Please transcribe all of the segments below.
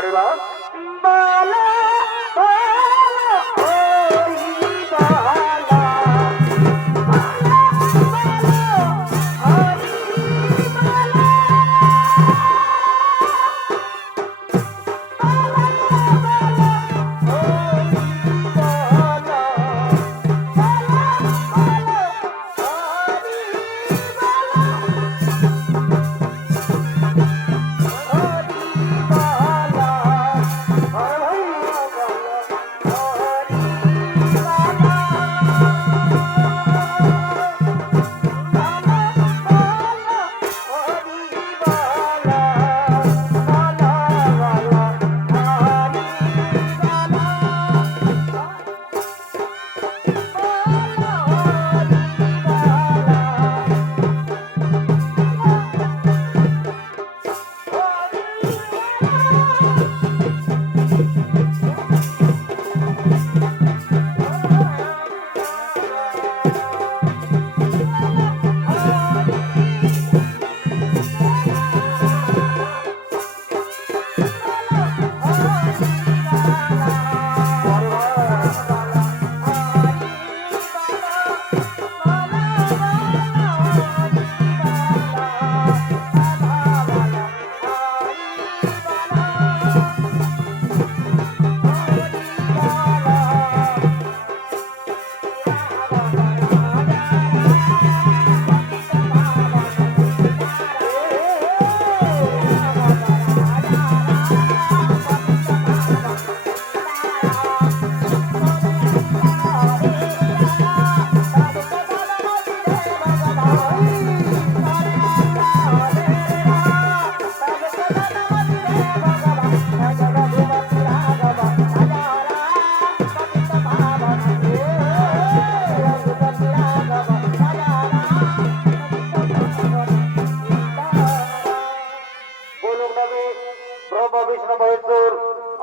বাড়িবা বালা বালা হরি বালা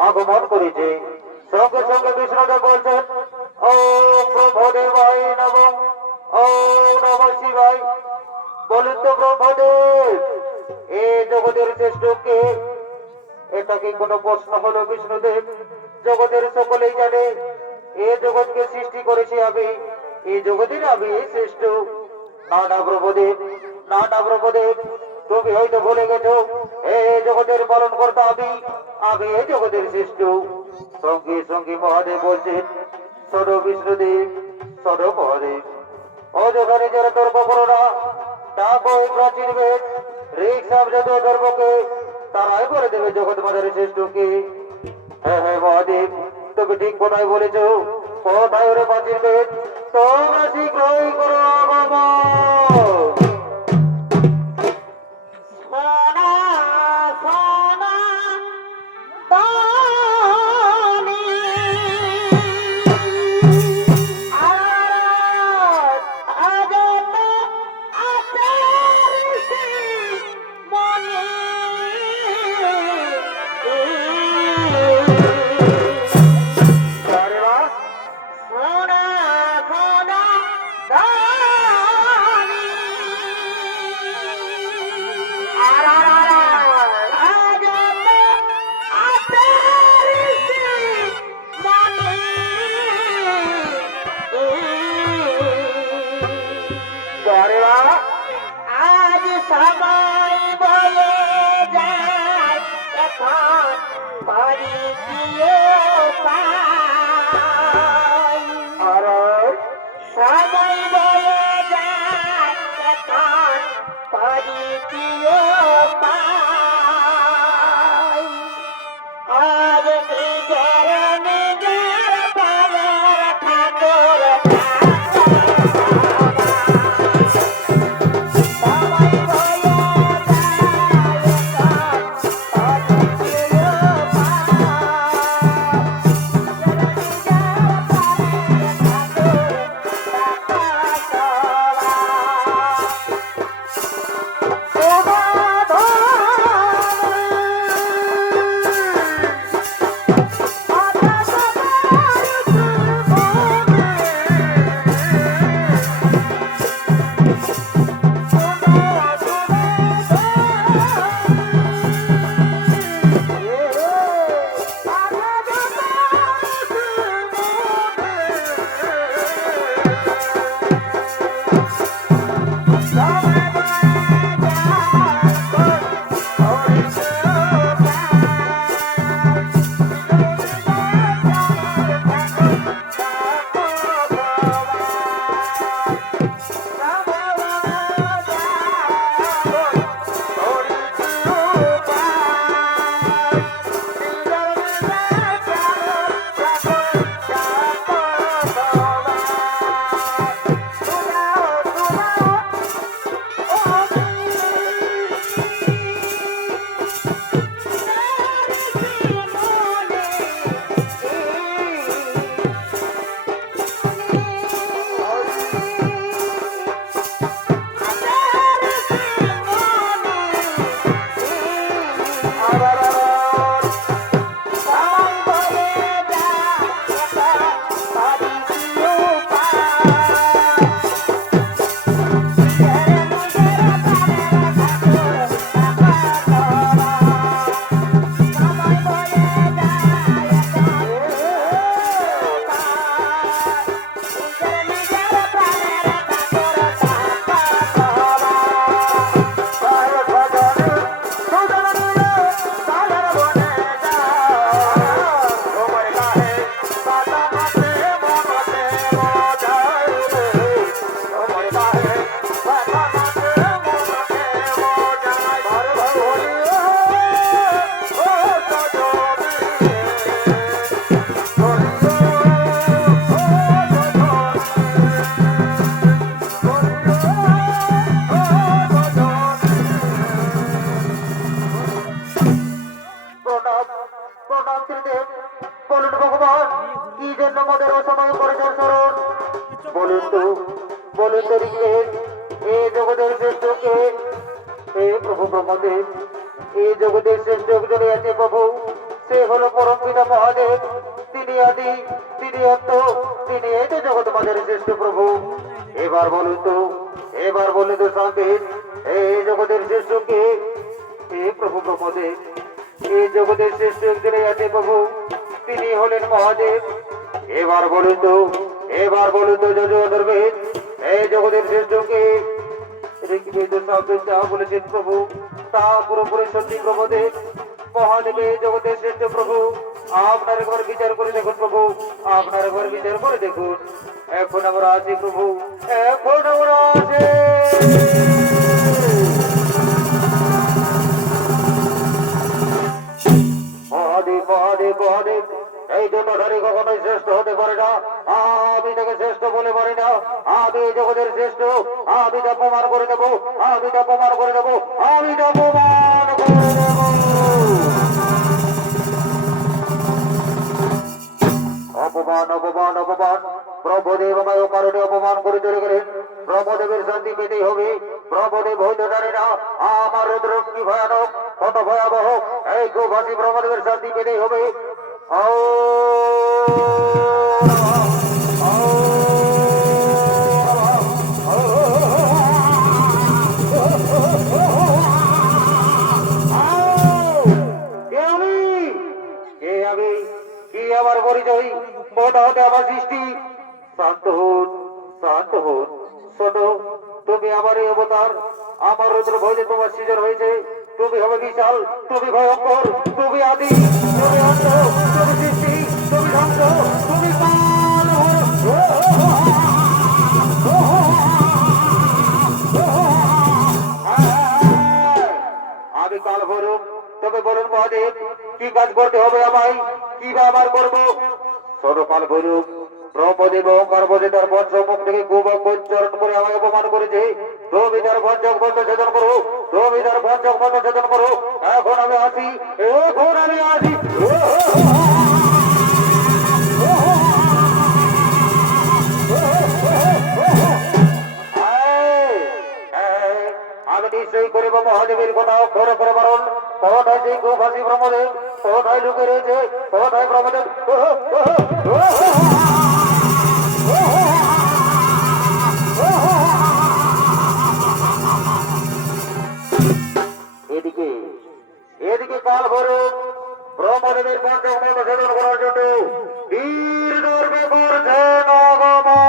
আগমন করেছে। সঙ্গে সঙ্গে বিষ্ণুদেব বলছেন ও ব্রহ্মদেবায় নমঃ, ও নম শিবায়। বলুন তো ব্রহ্মদেব, এ জগতের শ্রেষ্ঠ কে? এটা কি কোনো প্রশ্ন হলো বিষ্ণুদেব? জগতের সকলেই জানে এ জগৎকে সৃষ্টি করেছি আমি, এই জগতের আমি শ্রেষ্ঠ। না না ব্রহ্মদেব, না না ব্রহ্মদেব, তুমি হয়তো ভুলে গেছো এ জগতের পালন কর্তা আমি, আমি এই জগতের শ্রেষ্ঠ। সঙ্গে সঙ্গে মহাদেব বলছেন শোনো বিষ্ণুদেব, শোনো মহাদেব, অযথানে যারা তর্ক করো না। ডাকো এই প্রাচীন বেদ ঋক সামজাত ধর্মকে, তারাই বলে দেবে জগৎ মাতার শ্রেষ্ঠ কে। হ্যাঁ হ্যাঁ মহাদেব, তুমি ঠিক কোথায় বলেছো। কোথায় ওরে প্রাচীন বেদ? তোমরা শীঘ্রই করো আগমন। আজ সবাই বলে যায় এখন বাড়ি গিয়ে পাই, সবাই বলে যায় এখন বাড়ি গিয়ে পাই। আজ নিজের নিজের বাবার ঠাকুর ব্রহ্মদেব, এই জগতের শ্রেষ্ঠ একজনই আছে প্রভু, সে হলো পরম পিতা মহাদেব। তিনি আদি, তিনি অন্ত, তিনি এই তো জগৎ মাঝের শ্রেষ্ঠ প্রভু। এবার বলুন তো শান্তি, এই জগতের শ্রেষ্ঠ কে? হে প্রভু ব্রহ্মদেব, এই জগতের শ্রেষ্ঠ একজনই আছে প্রভু, তিনি হলেন মহাদেব। এবার বলুন তো যজ অধর্বেদ, এই জগতের শ্রেষ্ঠ কে? ঋগ্বেদ সামবেদ যা বলেছেন প্রভু, তা পুরোপুরি সত্যি ব্রহ্মদেব। মহাদেব এই জগতের শ্রেষ্ঠ প্রভু। আপনার ঘর বিচার করে দেখুন প্রভু, আপনার ঘর বিচার করে দেখুন। এখন আমরা আছি প্রভু, এখন আমরা আছি। মহাদেব মহাদেব মহাদেব, এই জন্যধারী কখনোই শ্রেষ্ঠ হতে পারে না। আমি তাকে শ্রেষ্ঠ বলে পারি না। আমি এই জগতের শ্রেষ্ঠ। আমি তা প্রমাণ করে দেবো, আমি তা প্রমাণ করে দেবো, আমি তা প্রমাণ করে দেবো। অপমান অপমান অপমান, ব্রহ্মদেব আমায় কারণে অপমান করে চলে গেলেন। ব্রহ্মদেবের শান্তি পেতেই হবে। ব্রহ্মদেব হইতে জানে না আমার রুদ্র কি ভয়ানক, কত ভয়াবহ। এই গোভাসী ব্রহ্মদেবের শান্তি পেতেই হবে। কি আমার পরিচয়, কোথা হতে আমার সৃষ্টি? শান্ত হন, শান্ত হন। শোনো, তুমি আমার এই অবতার, আমার রুদ্র ভয়ে তোমার সৃজন হয়েছে। তুমি হবে বিশাল, তুমি ভয়ঙ্কর, তুমি আদি, তুমি অন্ত, তুমি সৃষ্টি, তুমি ধ্বংস, তুমি কাল। আমি কাল ভৈরব। তবে বলুন মহাদেব, কি কাজ করতে হবে আমায়, কি বা আমার করবো? শোনো কাল ভৈরব, ব্রহ্মদেব অহংকার বসে তার পঞ্চমুখ থেকে গোচরণ করে আমাকে অপমান করেছে। তুমি তার পঞ্চমখণ্ড ছেদন করো, তুমি তার পঞ্চমখণ্ড ছেদন করো। এখন আমি আসি, এখন আমি আসি। আমি নিশ্চয়ই করিব মহাদেবের কথা অক্ষরে করে বারণ। কোথায় সেই গোভাসী ব্রহ্মদেব, কোথায় লুকে রয়েছে, কোথায় ব্রহ্মদেব? এদিকে এদিকে কাল ভৈরব ব্রহ্মদেবের পঞ্চমখণ্ড ছেদন করার জন্য বীর দুর্গে করছেন আগমন।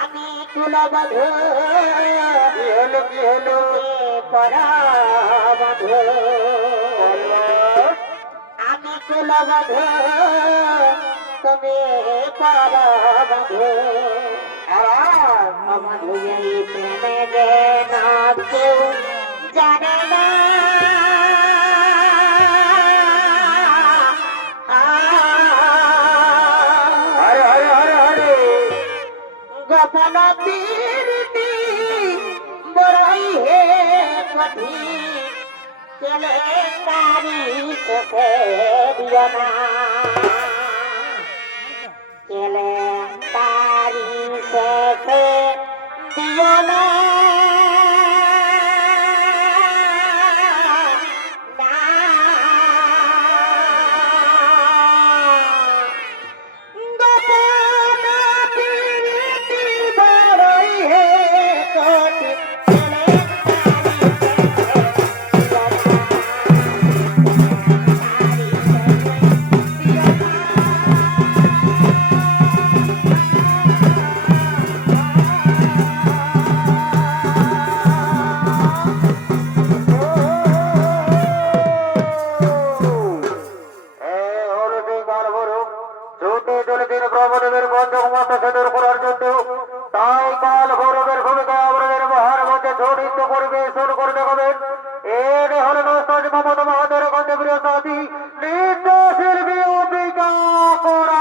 আমি কুলবধ কি হলো পরাবধ, আমি কুলবধ তুমি পরাবধ। আমার এই প্রেমে যে না কেউ জানে না, গোপন বীরটি বড়ই হে কঠিন, কেলেঙ্কারি চোখে দিও না, কেলেঙ্কারি চোখে দিও না না গোপন প্রীতি বড়ই হে কঠিন প্রভুদেবের পঞ্চমত সেতুর করার জন্য তাই কাল ভৈরবের ভূমিকা আমাদের মহার মধ্যে ছড়িত পরিবেশন করে দেখাবেন। এর হল নস্তাজ মমতা মহাদের গন্ধপ্রিয় সাথী নৃত্য শিল্পী অম্বিকা করা।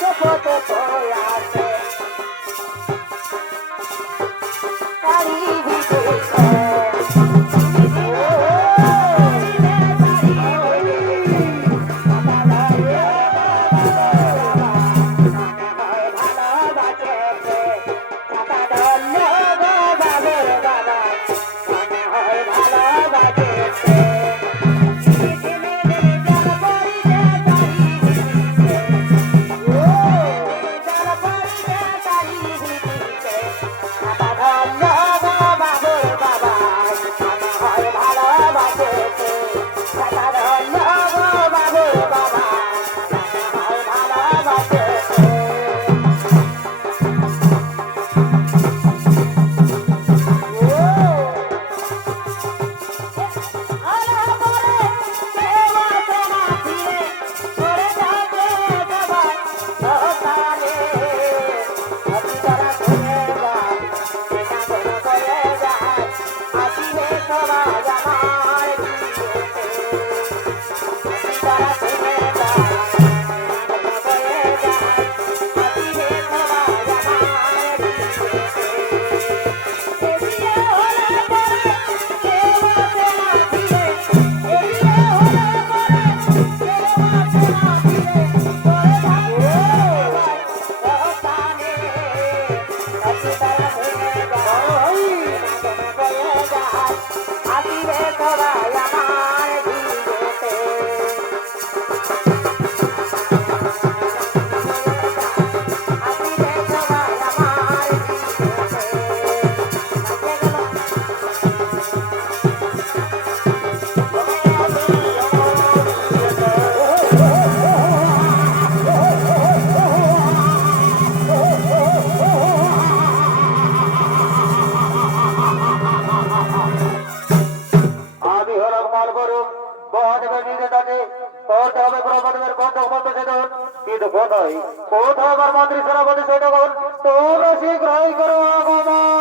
পথে পড়াছে তারি ভিজেছে আমি হলাম মালবরুম মহাদেবের নির্দেশে করতে হবে ব্রহ্মদেবের কণ্ঠক মন্ত্র সেদন কিন্তু কোথায় কোথায় আমার মন্ত্রী সেনাপতি সৈন্যগণ তোমরা শীঘ্রই করো আগমন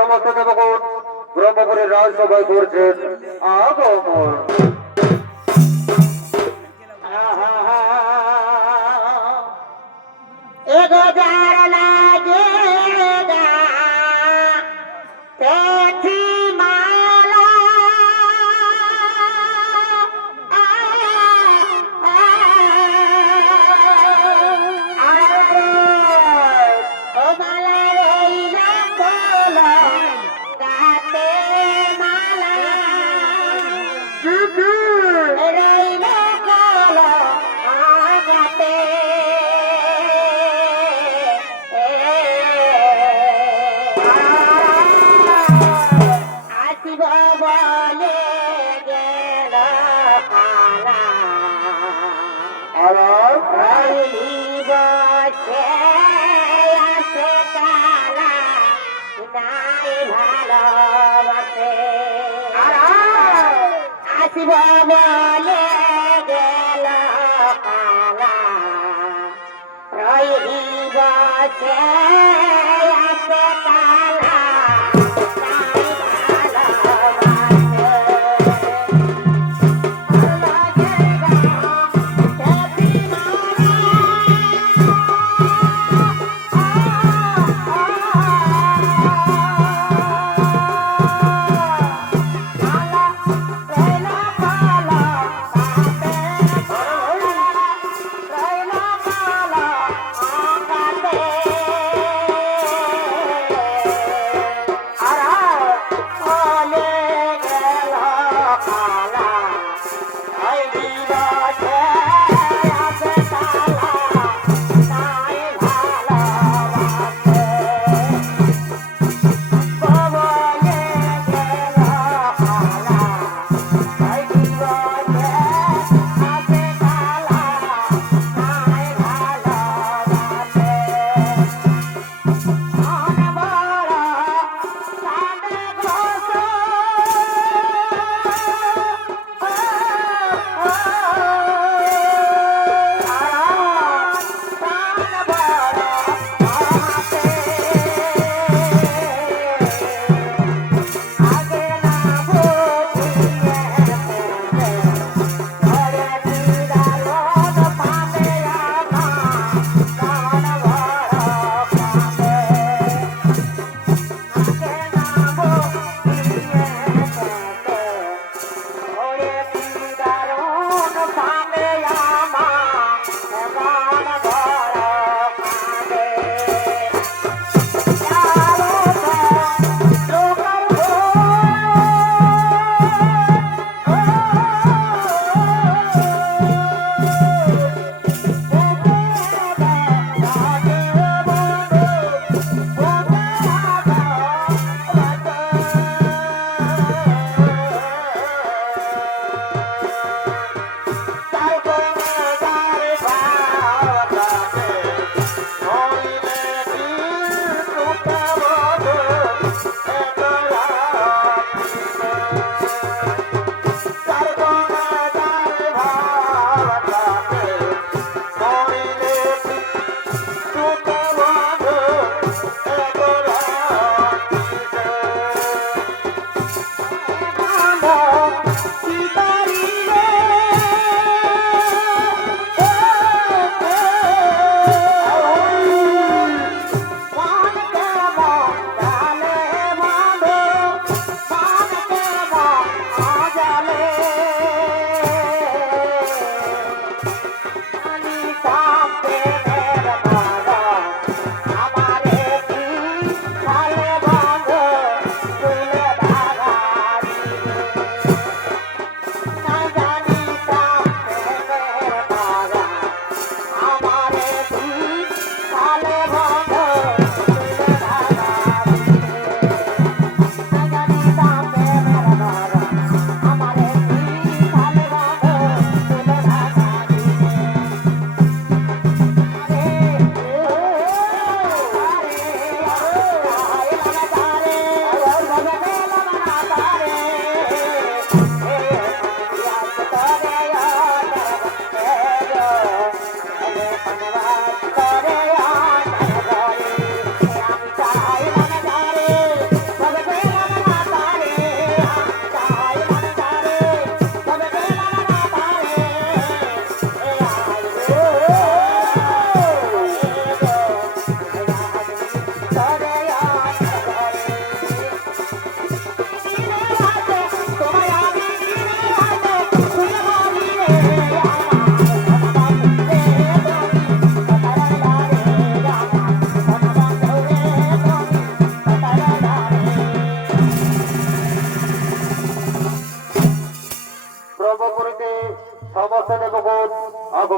সমস্ত দেবগণ ব্রহ্মপুরের রাজসভায় করছেন আগমন। এগো যার লাগে গা পেথি মালা ও মালা রইলা কোল গাতে মালা রইলা কোল আগাতে আসিব বলে গেল কালা রইব সে আসে কালা নাই ভালোবাসে আসিব বলে গেল কালা রইব সে আসে কালা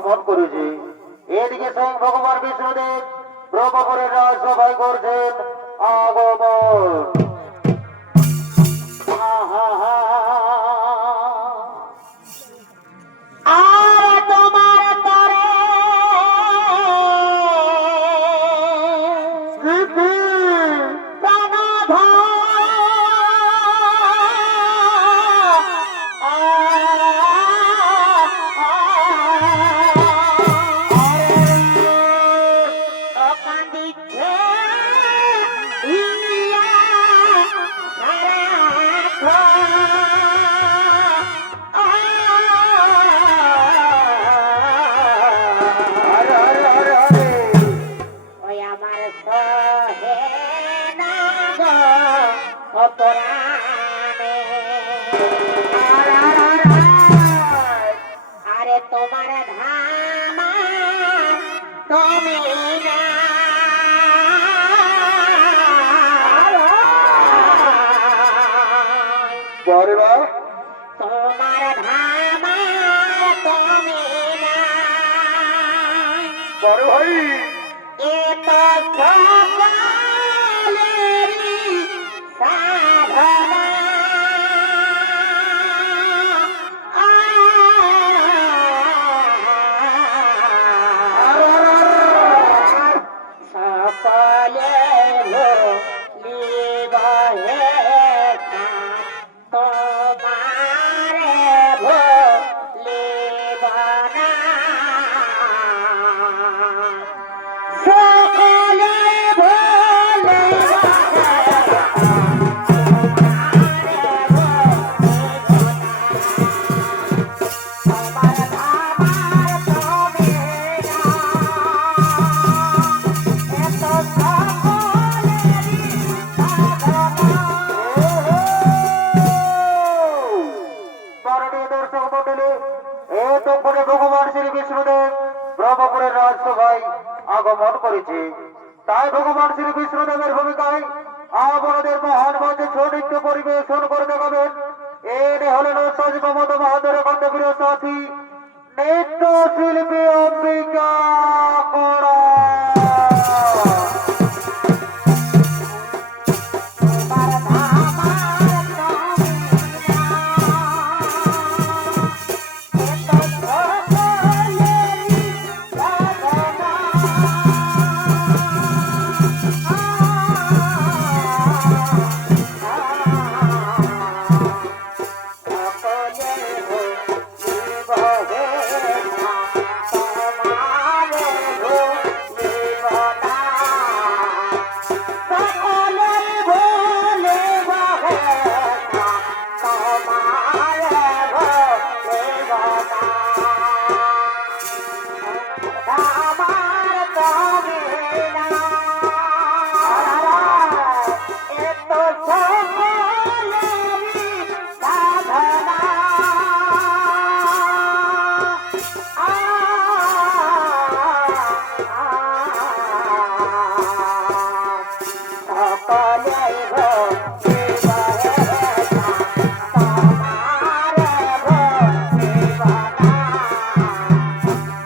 আগমন করেছে। এদিকে স্বয়ং ভগবান বিষ্ণুদেব ব্রহ্মপুরের রাজসভায় করছেন আগমন। আর তোমার তরে আরে আরে আরে আরে ওই আমার সহে না গো অপরাণে। আরে তোমার ধামা তুমি না বারে বা তোমার ধামা তুমি না বারে ভাই এ তো সকলেরই সাধনা। সকলে ভুলিব হে তোমারে ভুলিব না। সকলে ভুলিব তোমার ধামার তুমি এত সকলেরই মাননীয় দর্শক মন্ডলী, এতক্ষণে ভগবান শ্রী বিষ্ণুদেব ব্রহ্মপুরের রাজসভায় আগমন করেছে। তাই ভগবান শ্রী বিষ্ণুদেবের ভূমিকায় আমাদের মহান মঞ্চে ছৌ নৃত্য পরিবেশন করে দেখাবেন। এনে হলেন সজ মমত বাহাদুর কণ্ঠপ্রিয় সাথী নৃত্য শিল্পী অম্বিকা করা। তোমার ধামার তুমি এত সকলেরই সাধনা। সকলে ভুলিব হে তোমারে ভুলিব না। সকলে ভুলিব হে তোমারে ভুলিব না। আমার তুমি না এত সকলেরই সাধনা। সকলে ভুলিব হে তোমারে ভুলিব না।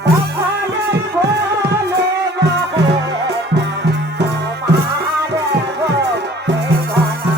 সকলে ভুলিব হে তোমারে ভুলিব না।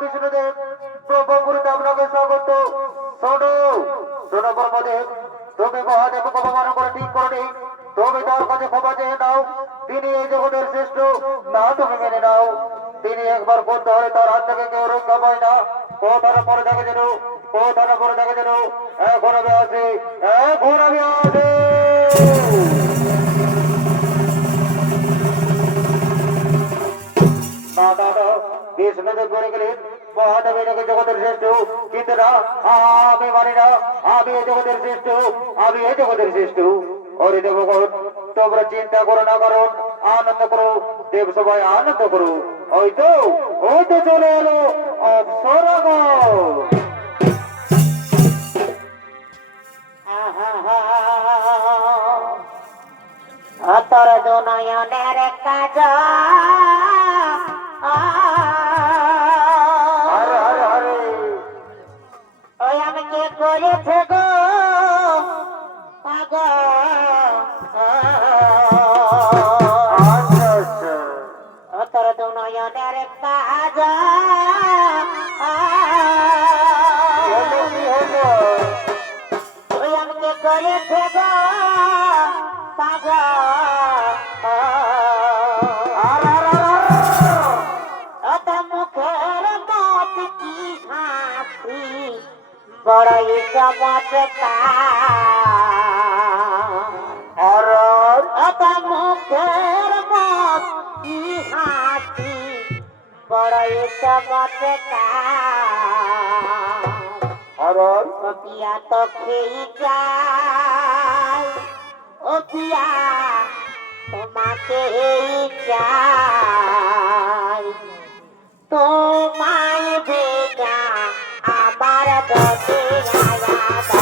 বিষ্ণুদেব ব্রহ্মপুরীতে আপনাকে স্বাগত। শোনো শোনো ব্রহ্মদেব, তুমি মহাদেবকে অপমান করে ঠিক করে তুমি তার কাছে ক্ষমা চেয়ে নাও। তিনি এই জগতের শ্রেষ্ঠ, না তুমি মেনে নাও। তিনি একবার করতে হলে তার হাত থেকে কেউ রক্ষা পায় না। কোথার পরে থাকে যেন, কোথার পরে থাকে যেন, এখন আমি আছি, এখন আমি আছি। না না না, বিষ্ণুদেব বলে গেলেন মহাদেব এটাকে জগতের শ্রেষ্ঠ, কিন্তু না, আমি মানি না। আমি এই জগতের শ্রেষ্ঠ, আমি এই জগতের শ্রেষ্ঠ। হরি দেবগণ, তোমরা চিন্তা করো না, কারণ আনন্দ করো, দেব সবাই আনন্দ করো। ওই তো চলে এলো অপ্সরাগণ। তোর দু নয়নের কাজ হরে হরে হরে। ওই আমি কে করেছে গো পাগল। আচ্ছা আচ্ছা। তোর দু নয়নের কাজ হলো কি হলো? ওই আমি কে করেছে গো পাগল। অত মুখের মত কি হাসি বড়ই চমৎকার। অত মুখের মত কি হাসি বড়ই চমৎকার। ও পিয়া তো খেয়ে যায়, ও পিয়া তোমাকে চাই, তোমায় বেগা আমার বসে আলাদা।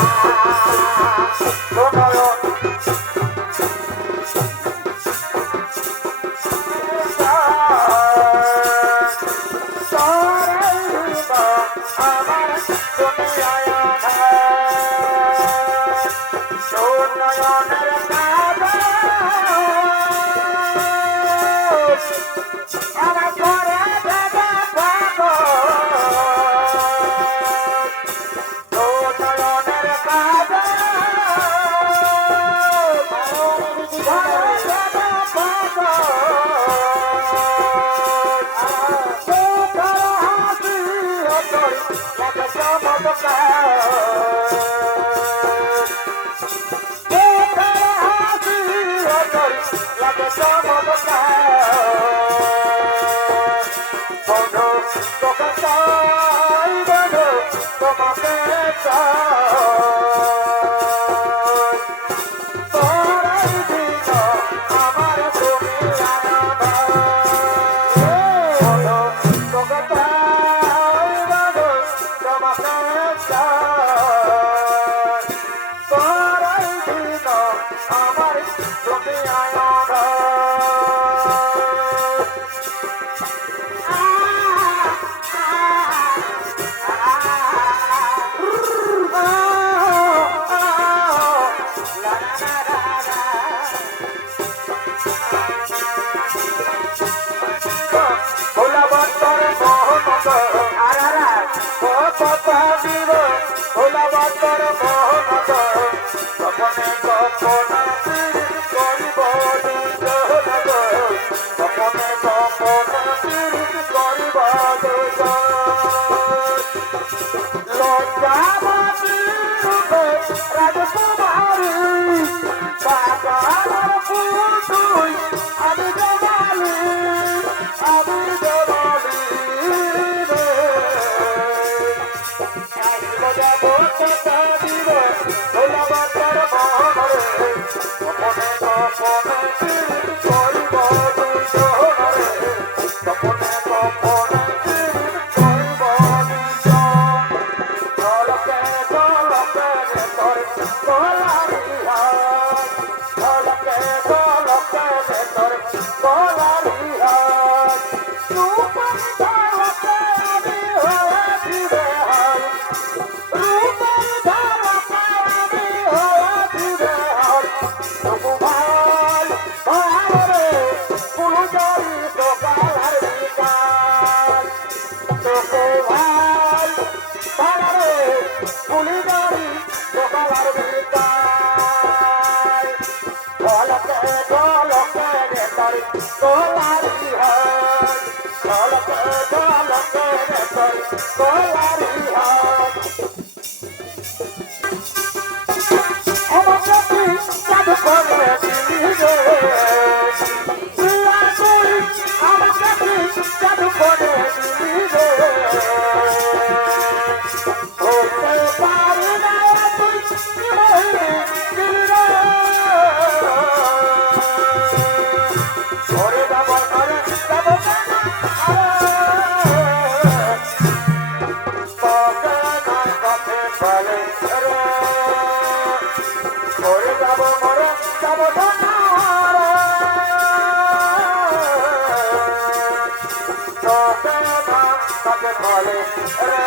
তোকে ভাই পারে পুলি গাড়ি দোকালার বিকায় ঝলকে ঝলকে রে তার তোলারি হাত ঝলকে ঝলকে রে তার তোলারি হাত আমাকে তুই জাদু করে দিলি রে আমাকে তুই জাদু করে দিলি রে বলতে পারি না তুই কি বললি দিলি রে ঘরে যাব ঘরে যাব তোকে না কাছে বলে রে ঘরে যাব ঘরে যাব তোকে না কাছে বলে রে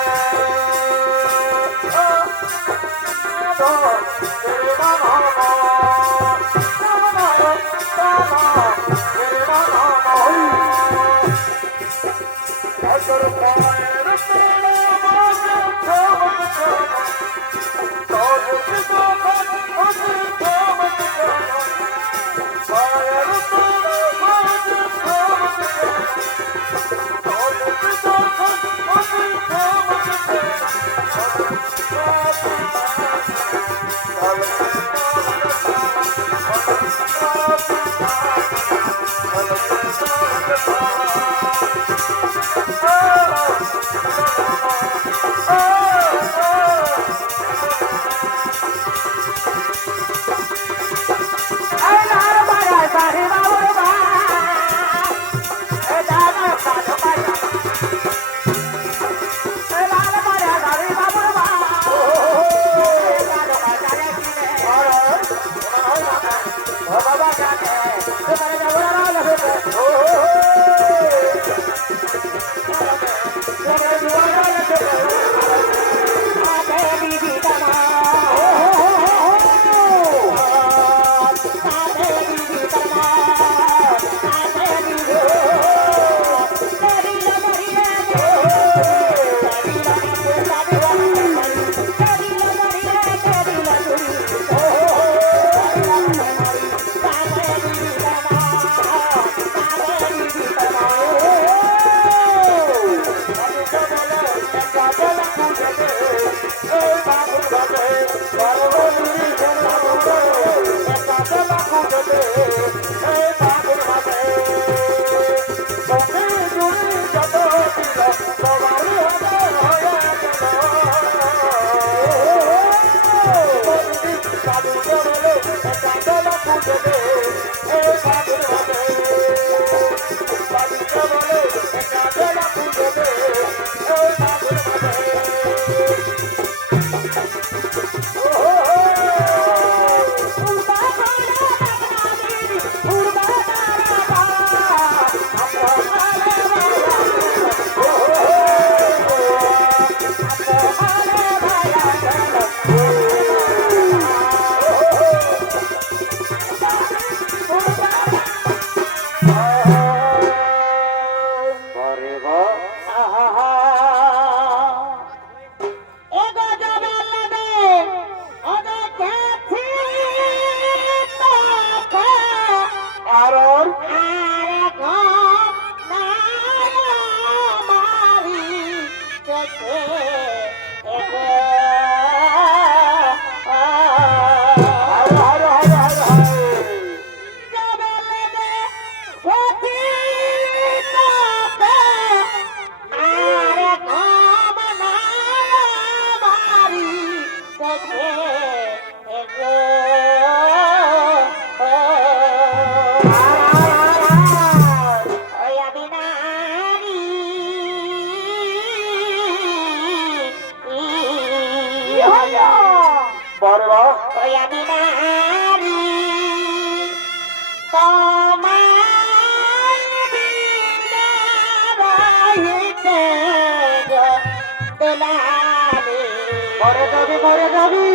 মরে যাবি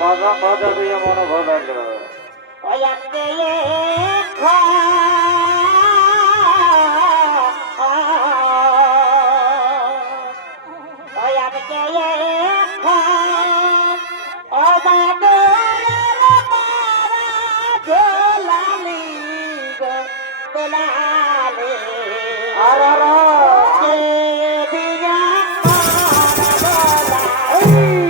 মজা মজা দিয়ে মনে ভালো ওই আজকে ওই আজকে ও বাদরের মারা দোলালি গো দোলালি আর দিয়া দোলালি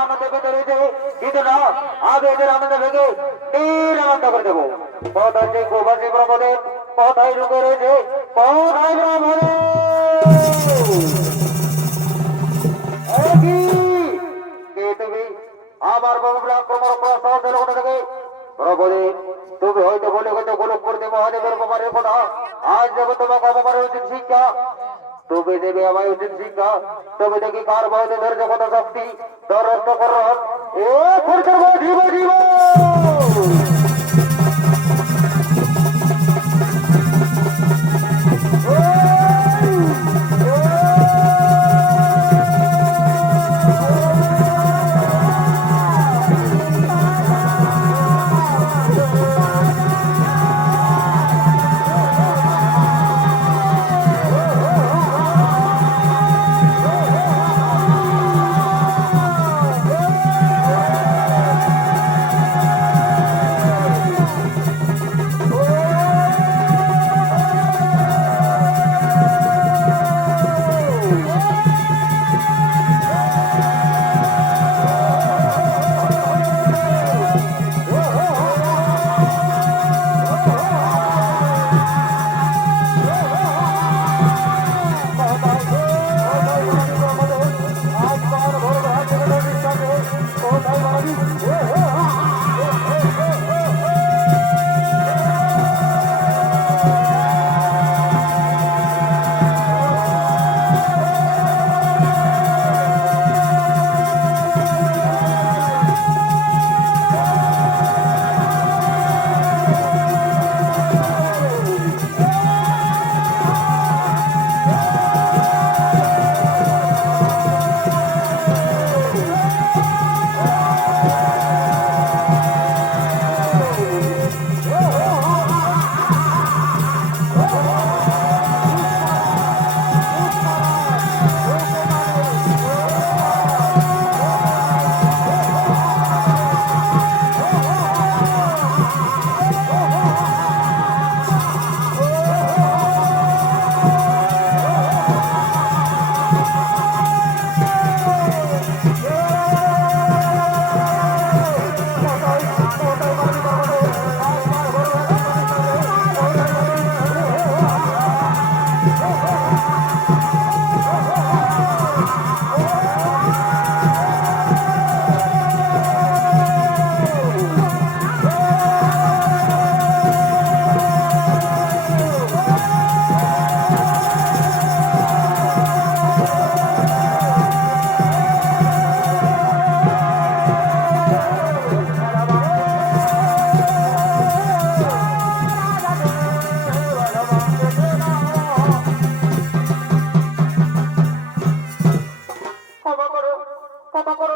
আনন্দ পেতে রয়েছে কিন্তু না আগে এদের আনন্দ ভেঙে তীর আনন্দ করে দেবো কোথায় যে গোবাসী ব্রহ্মদেব কোথায় ঢুকে রয়েছে কোথায় ব্রহ্মদেব কে তুমি আমার বাবুরা আক্রমণ প্রস্তাব দিল কোথা থেকে ব্রহ্মদেব তুমি হয়তো বলে হয়তো গোলক করতে মহাদেবের ব্যাপারের কথা আজ দেবো তোমাকে অপমানের উচিত শিক্ষা তুমি দেবে আমায় উচিত শিক্ষা তুমি দেখি কার বহতে ধৈর্য কত শক্তি দরস্ত কর এ ফুরকর জীব জীব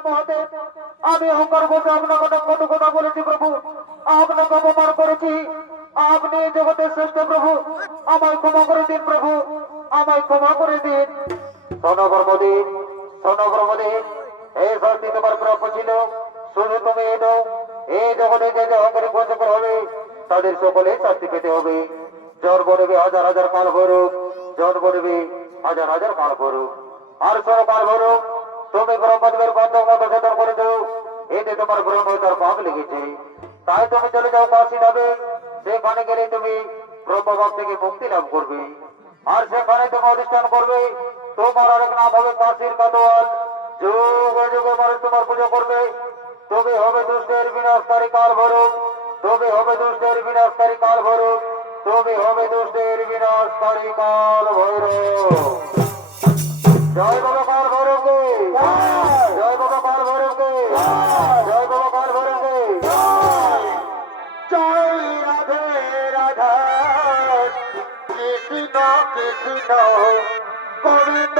মহাদেব, আমি অহংকার করতে আপনাকে কত কথা বলেছি প্রভু, আপনাকে অপমান করেছি। আপনি জগতের শ্রেষ্ঠ প্রভু, আমায় ক্ষমা করে দিন প্রভু, আমায় ক্ষমা করে দিন। শোনো ব্রহ্মদেব, শোনো ব্রহ্মদেব, এই শাস্তি তোমার প্রাপ্য ছিল। শুধু তুমি এনো, এই জগতে যে যে অহংকারী বঞ্চক হবে তাদের সকলে শাস্তি পেতে হবে। জন্ম নেবে হাজার হাজার কাল ভরুক, জন্ম নেবে হাজার হাজার কাল ভরুক। আর শোনো কাল ভরুক, তুমি ব্রহ্মদেবের বন্ধক মতো সাধন করে দাও, এতে তোমার ব্রহ্মতার পাপ লেগেছে। তাই তুমি চলে যাও কাশী ধামে, সেখানে গেলে তুমি ব্রহ্মভাব থেকে মুক্তি লাভ করবে। আর সেখানে তুমি অধিষ্ঠান করবে, তোমার আরেক নাম হবে কাশীর কাটোয়াল। যুগে যুগে মানুষ তোমার পুজো করবে। তুমি হবে দুষ্টের বিনাশকারী কাল ভরুক, তুমি হবে দুষ্টের বিনাশকারী কাল ভরুক, তুমি হবে দুষ্টের বিনাশকারী কাল ভৈরব। জয় বাবা কাল ভৈরবকে, জয় বাবা কাল ভৈরবকে, জয় বাবা কাল ভৈরবকে। জয় রাধে রাধা, কৃষ্ণ কৃষ্ণ গোবিন্দ